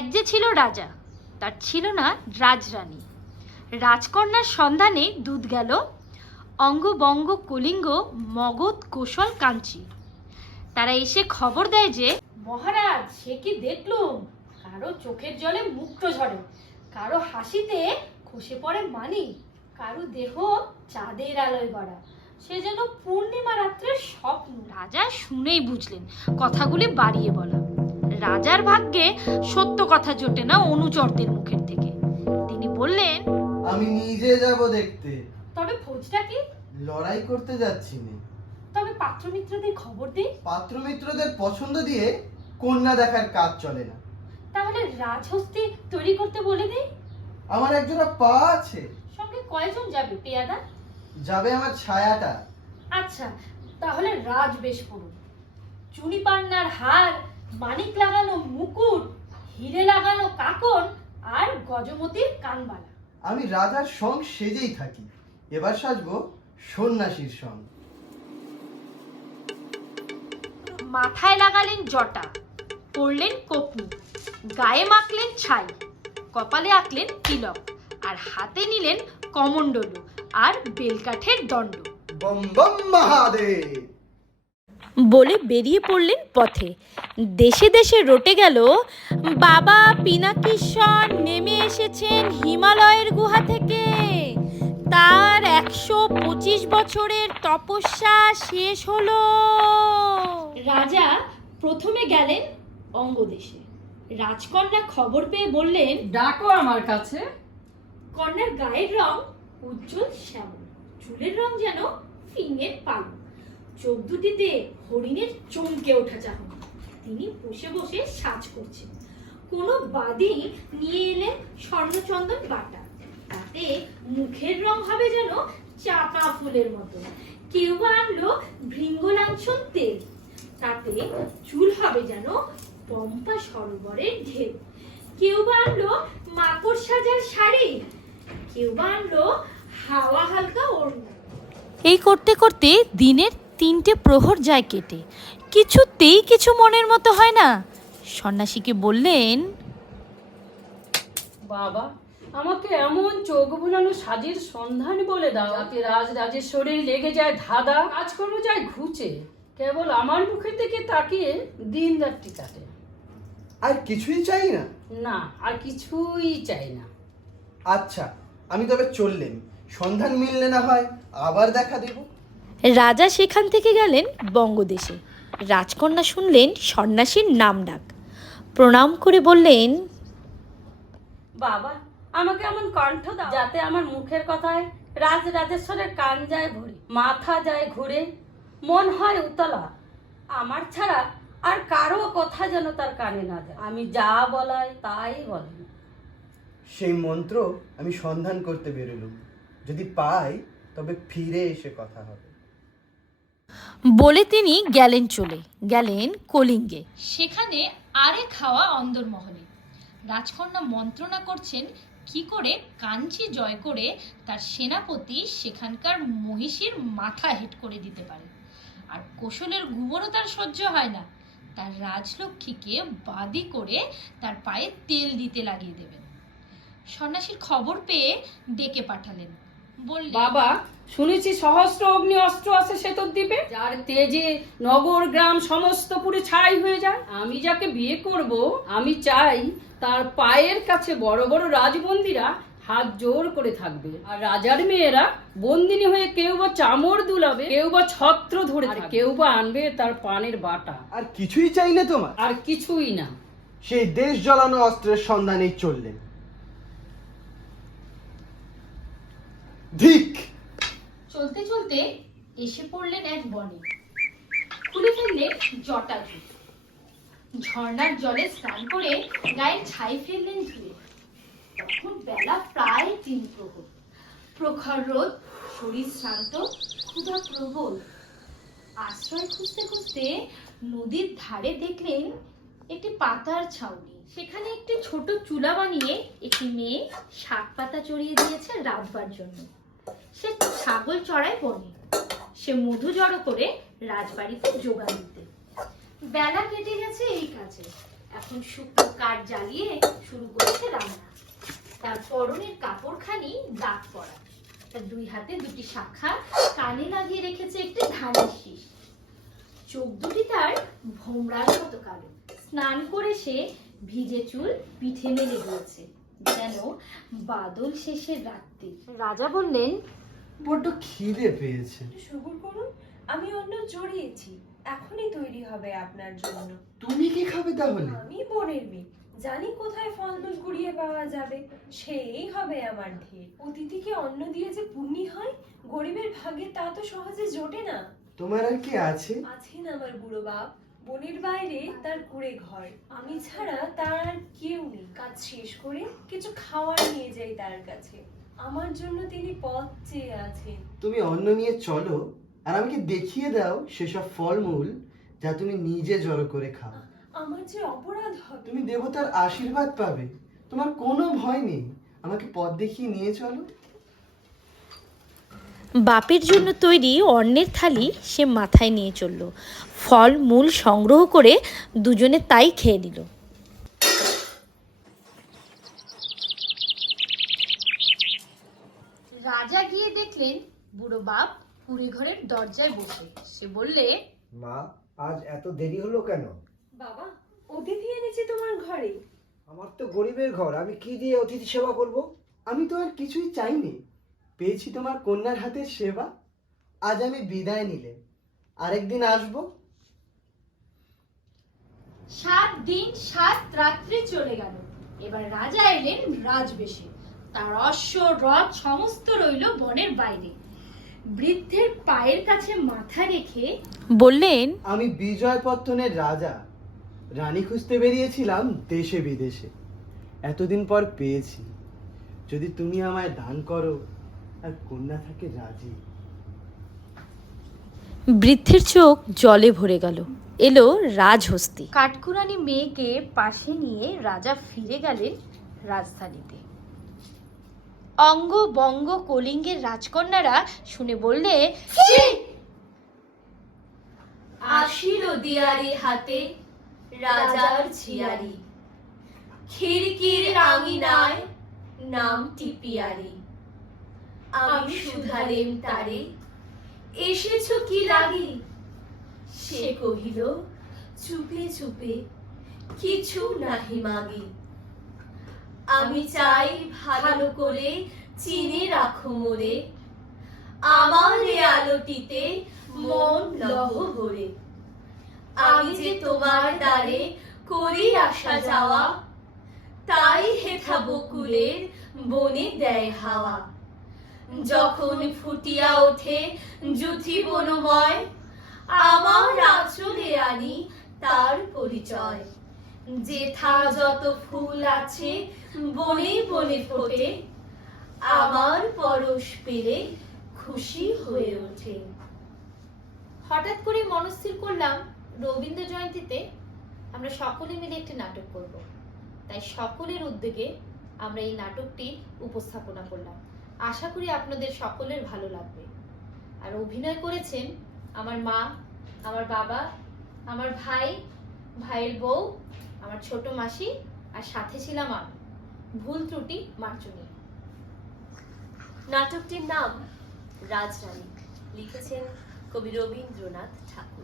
এক যে ছিল রাজা, তার ছিল না রাজরানী। রাজকন্যার সন্ধানে দুধ গেল, অঙ্গবঙ্গ কলিঙ্গ মগধ কোশল কাঞ্চি। তারা এসে খবর দেয় যে, মহারাজ, সে কি দেখলুম? কারও চোখের জলে মুক্ত ঝরে, কারও হাসিতে খসে পড়ে মানি কারও দেহ চাঁদের আলোয় গড়া। সে যেন পূর্ণিমা রাত্রের স্বপ্ন। রাজা শুনেই বুঝলেন, কথাগুলি বাড়িয়ে বলা। রাজার ভাগ্যে সত্য কথা জোটে না অনুচরদের মুখের থেকে। তিনি বললেন আমি নিজে যাব দেখতে। তবে ফৌজটা কি? লড়াই করতে যাচ্ছি না। তবে পাত্রমিত্রদের খবর দিই পাত্রমিত্রদের পছন্দ দিয়ে কন্যা দেখার কাজ চলে না। তাহলে রাজহস্তি তৈরি করতে বলে দিই আমার একজোড়া পা আছে। সঙ্গে কয়জন যাবে পেয়াদা? যাবে আমার ছায়াটা। আচ্ছা তাহলে রাজ বেশ পড়ুন চুনি পান্নার হার মানিক লাগানো মুকুট হিরে লাগানো কাকন আর গজমতির কানবালা। আমি রাজার সং সেজেই থাকি। এবার সাজবো সন্ন্যাসীর সং। মাথায় লাগালেন জটা পরলেন কোপনি গায়ে মাখলেন ছাই কপালে আঁকলেন তিলক আর হাতে নিলেন কমণ্ডলু আর বেলকাঠের দণ্ড। বম বম মহাদেব! বলে বেরিয়ে পড়লেন পথে। দেশে দেশে রটে গেল বাবা পিনাকিশ্বর নেমে এসেছেন হিমালয়ের গুহা থেকে। তার একশো পঁচিশ বছরের তপস্যা শেষ হলো। রাজা প্রথমে গেলেন অঙ্গদেশে। রাজকন্যা খবর পেয়ে বললেন ডাকো আমার কাছে। কন্যার গায়ের রং উজ্জ্বল শ্যামল। চুলের রং যেন ফিঙের পালক। চোখ দুটিতে হরিণের চমকে ওঠা চাহনি। তিনি বসে বসে সাজ করছেন। কোনো বাদী নিয়ে এলেন স্বর্ণচন্দন বাটা। তাতে মুখের রং হবে যেন চাপা ফুলের মতো। কেউ আনলো ভৃঙ্গলাঞ্ছন তেল। তাতে চুল হবে যেন পম্পা সরোবরের ঢেউ। কেউ বা আনলো মাকড় সাজার শাড়ি। কেউ বা আনলো হাওয়া হালকা ওড়না। এই করতে করতে দিনের তিনটে প্রহর যায় কেটে। কিছুতেই কিছু মনের মতো হয় না। সন্ন্যাসীকে বললেন বাবা আমাকে এমন চোখ বুলানো সাজের সন্ধান বলে দাও। যাতে রাজ রাজেশ্বরীর লেগে যায় ধাঁধা কাজকর্ম যায় ঘুচে। কেবল আমার মুখের দিকে তাকিয়ে দিন রাত্রি কাটে। আর কিছুই চাই না? না আর কিছুই চাই না। আচ্ছা আমি তবে চললেন। সন্ধান মিললে না হয় আবার দেখা দেব। রাজা সেখান থেকে গেলেন বঙ্গদেশে। রাজকন্যা শুনলেন সন্ন্যাসীর নাম ডাক। প্রণাম করে বললেন বাবা আমাকে এমন কণ্ঠ দাও যাতে আমার মুখের কথায় রাজ রাজেশ্বরের কান যায় ভরে মাথা যায় ঘুরে মন হয় উতলা। আমার ছাড়া আর কারও কথা যেন তার কানে না যায়। আমি যা বলাই তাই বলেন সেই মন্ত্র আমি সন্ধান করতে বেরোলুম। যদি পাই তবে ফিরে এসে কথা হবে। বলে তিনি গেলেন চলে, গেলেন কলিঙ্গে। সেখানে আরে খাওয়া অন্দরমহলে। রাজকন্যা মন্ত্রণা করছেন, কি করে কাঞ্চি জয় করে তার সেনাপতি সেখানকার মহিষীর মাথা হেট করে দিতে পারে। আর কোশলের গুমরও তার সহ্য হয় না। তার রাজলক্ষ্মীকে বাদি করে তার পায়ে তেল দিতে লাগিয়ে দেবেন। সন্ন্যাসীর খবর পেয়ে ডেকে পাঠালেন। বাবা শুনেছি সহস্র অগ্নি অস্ত্র আছে সেতর দ্বীপে। যার তেজে নগর গ্রাম সমস্ত পুরে ছাই হয়ে যায়। আমি যাকে বিয়ে করব আমি চাই তার পায়ের কাছে বড় বড় রাজবন্দিরা হাত জোর করে থাকবে। আর রাজার মেয়েরা বন্দিনী হয়ে কেউ বা চামড় দুলাবে কেউ বা ছত্র ধরে কেউ বা আনবে তার পানের বাটা। আর কিছুই চাইলে তোমার? আর কিছুই না। সেই দেশ জ্বালানো অস্ত্রের সন্ধানেই চললেন। ধিক। চলতে চলতে এসে পড়লেন এক বনে। খুলে ফেললেন জটাজু ঝর্ণার জলে স্নান করে গায়ে ছাই ফেললেন ধুয়ে তখন বেলা প্রায় তিন প্রহর। প্রখর রোদ, শরীর শ্রান্ত, ক্ষুধা প্রবল। আশ্রয় খুঁজতে খুঁজতে নদীর ধারে দেখলেন একটি পাতার ছাউনি। সেখানে একটি ছোট চুলা বানিয়ে একটি মেয়ে শাক পাতা চড়িয়ে দিয়েছে রাতবার জন্য। সে ছাগল চড়ায় বনে। সে মধু জড়ো করে রাজবাড়িতে যোগান দিতে। বেলা কেটে গেছে এই কাজে। এখন শুকনো কাঠ জ্বালিয়ে শুরু করেছে রান্না। তার পরনের কাপড়খানি দাগ পড়া। তার দুই হাতে দুটি শাখা, কানে লাগিয়ে রেখেছে একটি ধানের শীষ। চোখ দুটি তার ভোমরার মতো কালো। স্নান করে সে ভিজে চুল পিঠে মেলে দিয়েছে। যেন বাদল শেষের রাত্রি। রাজা বললেন বড্ড খিদে পেয়েছে। সবুর করুন আমি অন্য জড়িয়েছি এখনই তৈরি হবে আপনার জন্য। তুমি কি খাবে তাহলে? আমি বনের মেয়ে জানি কোথায় ফলমূল কুড়িয়ে পাওয়া যাবে সেই হবে আমার ঢের। অতিথিকে অন্ন দিয়ে যে পুণ্যি হয় গরিবের ভাগে তা তো সহজে জোটে না। তোমার আর কি আছে? আছেন আমার বুড়ো বাপ। বনের বাইরে তার কুড়ে ঘর। আমি ছাড়া তার আর কেউ নেই। কাজ শেষ করে কিছু খাওয়ার নিয়ে যাই তার কাছে। আমার জন্য তিনি পথ চেয়ে আছেন। তুমি অন্ন নিয়ে চলো আর আমাকে দেখিয়ে দাও সেসব ফলমূল যা তুমি নিজে জড়ো করে খাও। আমার যে অপরাধ হবে। তুমি দেবতার আশীর্বাদ পাবে। তোমার কোনো ভয় নেই। আমাকে পথ দেখিয়ে নিয়ে চলো। বাপের জন্য তৈরি অন্নের থালি সে মাথায় নিয়ে চলল। ফল মূল সংগ্রহ করে দুজনে তাই খেয়ে নিল। রাজা গিয়ে দেখলেন বুড়ো বাপ কুড়ি ঘরের দরজায় বসে। সে বললে মা আজ এত দেরি হলো কেন? বাবা অতিথি এনেছি তোমার ঘরে। আমার তো গরিবের ঘর আমি কি দিয়ে অতিথি সেবা করব? আমি তো আর কিছুই চাইনি। পেয়েছি তোমার কন্যার হাতের সেবা। আজ আমি বিদায় নিলে। আরেকদিন আসব। সাত দিন সাত রাত্রি চলে গেল। এবার রাজা এলেন রাজবেশে। তার অশ্ব রথ সমস্ত রইল বনের বাইরে। বৃদ্ধের পায়ের কাছে মাথা রেখে বললেন আমি বিজয়পত্তনের রাজা। রানী খুঁজতে বেরিয়েছিলাম দেশে বিদেশে। এতদিন পর পেয়েছি। যদি তুমি আমায় দান করো আর কন্যা থাকে রাজি। বৃদ্ধের চোখ জলে ভরে গেল। এলো রাজহস্তি। কাঠকুরানি মেয়েকে পাশে নিয়ে রাজা ফিরে গেলেন রাজধানীতে। অঙ্গ বঙ্গ কলিঙ্গের রাজকন্যারা শুনে বললে আসিল দিয়ারি হাতে রাজার ঝিয়ারি। খিড়কির আঙিনায় নাম টিপিয়ারি আমি শুধালেম তারে। এসেছ কি লাগি? সে কহিল চুপে চুপে কিছু নাহি মাগি। আমি চাই ভালো করে চিনে রাখো মোরে। আমার এ আলোটিতে মন লহ ভরে। আমি যে তোমার দ্বারে করি আসা যাওয়া তাই হেথা বকুলের বনে দেয় হাওয়া। যখন ফুটিয়া ওঠে জুথি বনময়, আমার আঁচলে আনি তার পরিচয়। যেথা যত ফুল আছে বনে বনে ফোটে, আমার পরশ পেলে খুশি হয়ে ওঠে। হঠাৎ করে মনস্থির করলাম, রবীন্দ্র জয়ন্তীতে আমরা সকলে মিলে একটি নাটক করব। তাই সকলের উদ্যোগে আমরা এই নাটকটি উপস্থাপনা করলাম। আশা করি আপনাদের সকলের ভালো লাগবে। আর অভিনয় করেছেন আমার মা, আমার বাবা, আমার ভাই, ভাইয়ের বউ, আমার ছোট মাসি, আর সাথে ছিলাম আমি। ভুল ত্রুটি মার্চুনি নাটকটির নাম রাজরানী। লিখেছেন কবি রবীন্দ্রনাথ ঠাকুর।